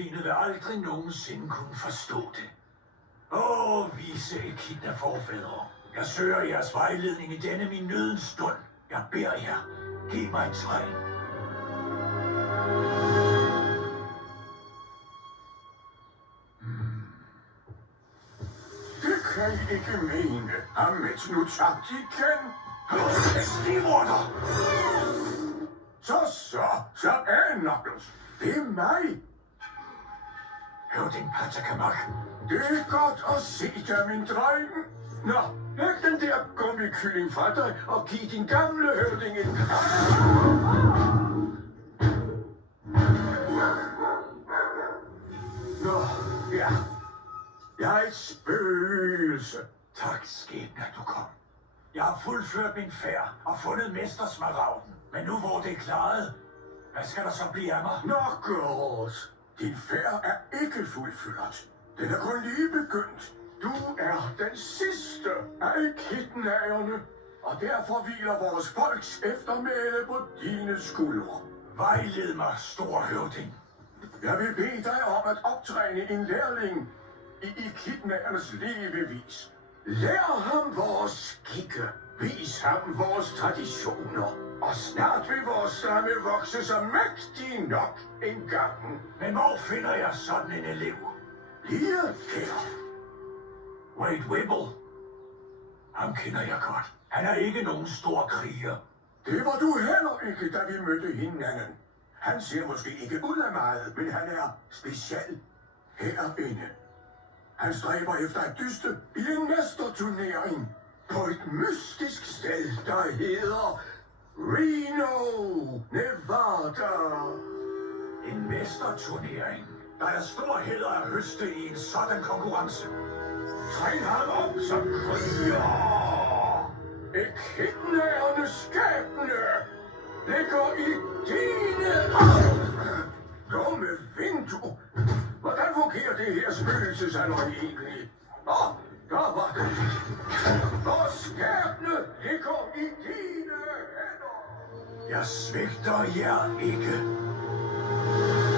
Marsvinet vil aldrig nogensinde kunne forstå det. Vise Echidna forfædre. Jeg søger jeres vejledning i denne min nødens stund. Jeg beder jer, giv mig et tegn. Det kan I ikke mene. Ahmed nu tabt igen. Stivordner! Så er Knuckles. Det er mig. Høvding Patakamak. Det er godt at se dig, min dreng. Nå, læg den der gummikylling fra dig og giv din gamle høvding en Nå, ja. Jeg er et spøgelse. Tak, skæbne, at du kom. Jeg har fuldført min færd og fundet mestersmaragden. Men nu hvor det er klaret, hvad skal der så blive af mig? Knuckles, din færd er ikke fuldført. Den er kun lige begyndt. Du er den sidste af echidnaerne, og derfor hviler vores folks eftermæle på dine skuldre. Vejled mig, store høvding. Jeg vil bede dig om at optræne en lærling i echidnaernes levevis. Lær ham vores skikke. Vis ham vores traditioner. Og snart vil vores stamme vokse så mægtig nok en gang. Men hvor finder jeg sådan en elev? Lige her. Wade Whipple. Ham kender jeg godt. Han er ikke nogen stor kriger. Det var du heller ikke, da vi mødte hinanden. Han ser måske ikke ud af meget, men han er speciel herinde. Han stræber efter at dyste i en mesterturnering på et mystisk sted, der hedder Reno, Nevada. En mesterturnering. Der er stor hæder at høste i en sådan konkurrence. Træn ham op som kriger. Echidnaernes skæbne ligger i dine dumme vindue. Hvordan fungerer det her spøgelseshalløj egentlig? Der var det. Vores skæbne ligger i dine hænder. Jeg svigter jer ikke.